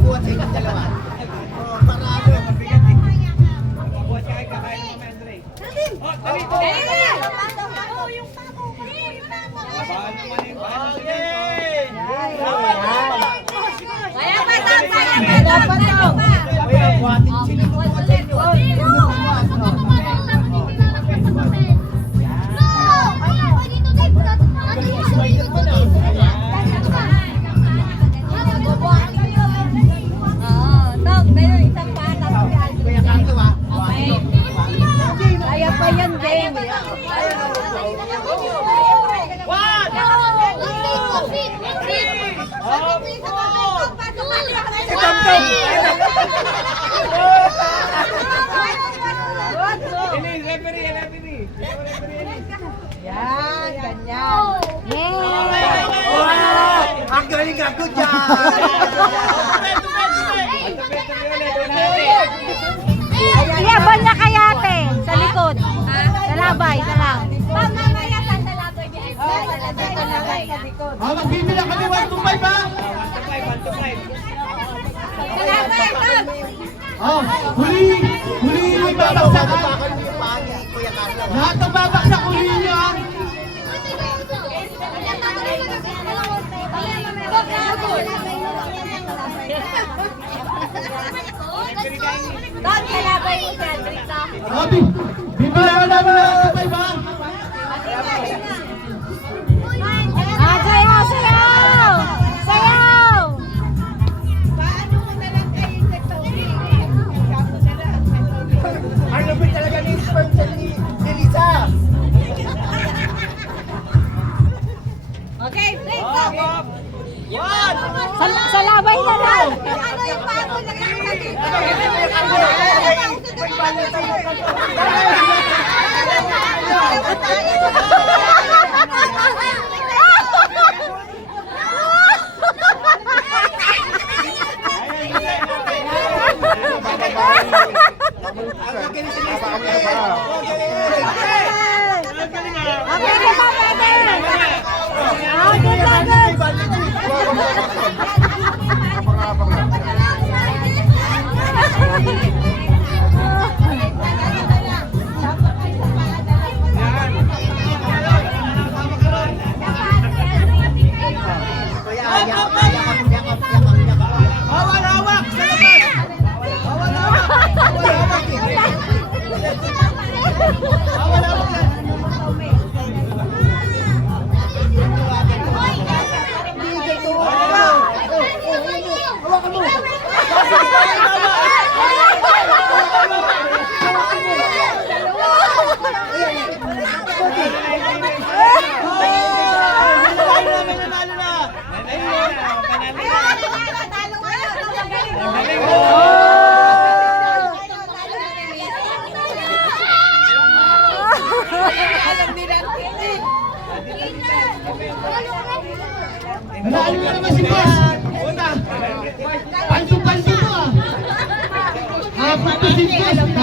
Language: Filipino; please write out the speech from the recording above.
mabuhat sa inyong dalawa. Para ano, mabigat eh. Mabuhat ka kay kakain mo, Andre. Oh, dali! Yung pamo ko. Bahan naman yung bahan. Kaya pa, dapat daw. Kaya buhatin sila mabuhat sa inyo. Kaya pa yan, Jamie. Yan, ganyan. Ang galing ako dyan! Iyaban niya kay ate, sa likod. Sa labay, sa lang. Magbibila kami 1 to 5 ha? Huli yung babaksak ha? Lahat ng babaksak, huli nyo ha? Doon, kalabay mo si Andrick, no? Bibila ka namin lahat sa 5 ha? Sayaw! Sayaw! Sayaw! Ang lupit talaga ni sperm cell ni Lisa. Okay, break up! Sa labay na lang! Ano yung bago na Nanalo na naman si Boss. Panto-panto mo ah. Panto si Boss.